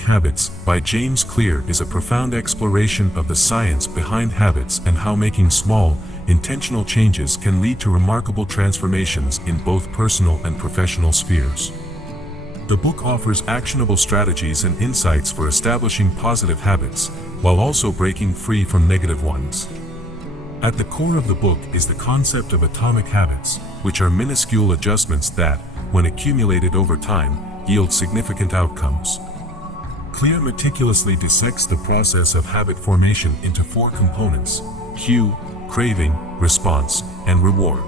Atomic Habits by James Clear is a profound exploration of the science behind habits and how making small, intentional changes can lead to remarkable transformations in both personal and professional spheres. The book offers actionable strategies and insights for establishing positive habits, while also breaking free from negative ones. At the core of the book is the concept of atomic habits, which are minuscule adjustments that, when accumulated over time, yield significant outcomes. Clear meticulously dissects the process of habit formation into four components: cue, craving, response, and reward.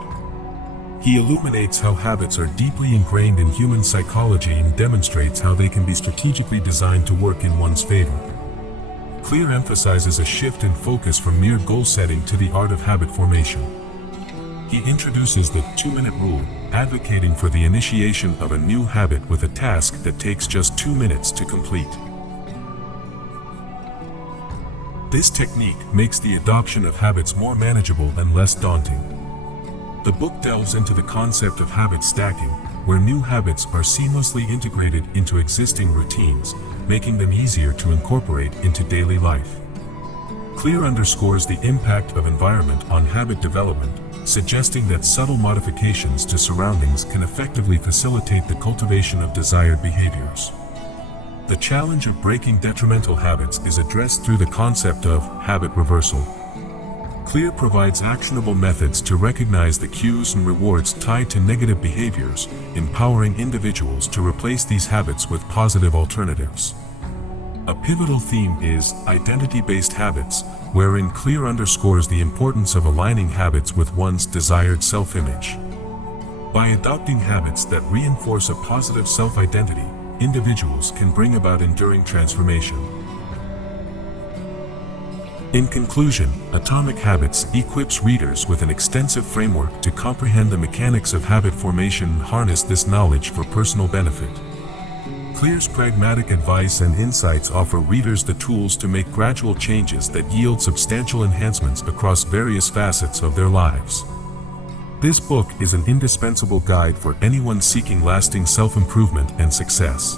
He illuminates how habits are deeply ingrained in human psychology and demonstrates how they can be strategically designed to work in one's favor. Clear emphasizes a shift in focus from mere goal setting to the art of habit formation. He introduces the 2-minute rule, advocating for the initiation of a new habit with a task that takes just 2 minutes to complete. This technique makes the adoption of habits more manageable and less daunting. The book delves into the concept of habit stacking, where new habits are seamlessly integrated into existing routines, making them easier to incorporate into daily life. Clear underscores the impact of environment on habit development, suggesting that subtle modifications to surroundings can effectively facilitate the cultivation of desired behaviors. The challenge of breaking detrimental habits is addressed through the concept of habit reversal. Clear provides actionable methods to recognize the cues and rewards tied to negative behaviors, empowering individuals to replace these habits with positive alternatives. A pivotal theme is identity-based habits, wherein Clear underscores the importance of aligning habits with one's desired self-image. By adopting habits that reinforce a positive self-identity, individuals can bring about enduring transformation. In conclusion, Atomic Habits equips readers with an extensive framework to comprehend the mechanics of habit formation and harness this knowledge for personal benefit. Clear's pragmatic advice and insights offer readers the tools to make gradual changes that yield substantial enhancements across various facets of their lives. This book is an indispensable guide for anyone seeking lasting self-improvement and success.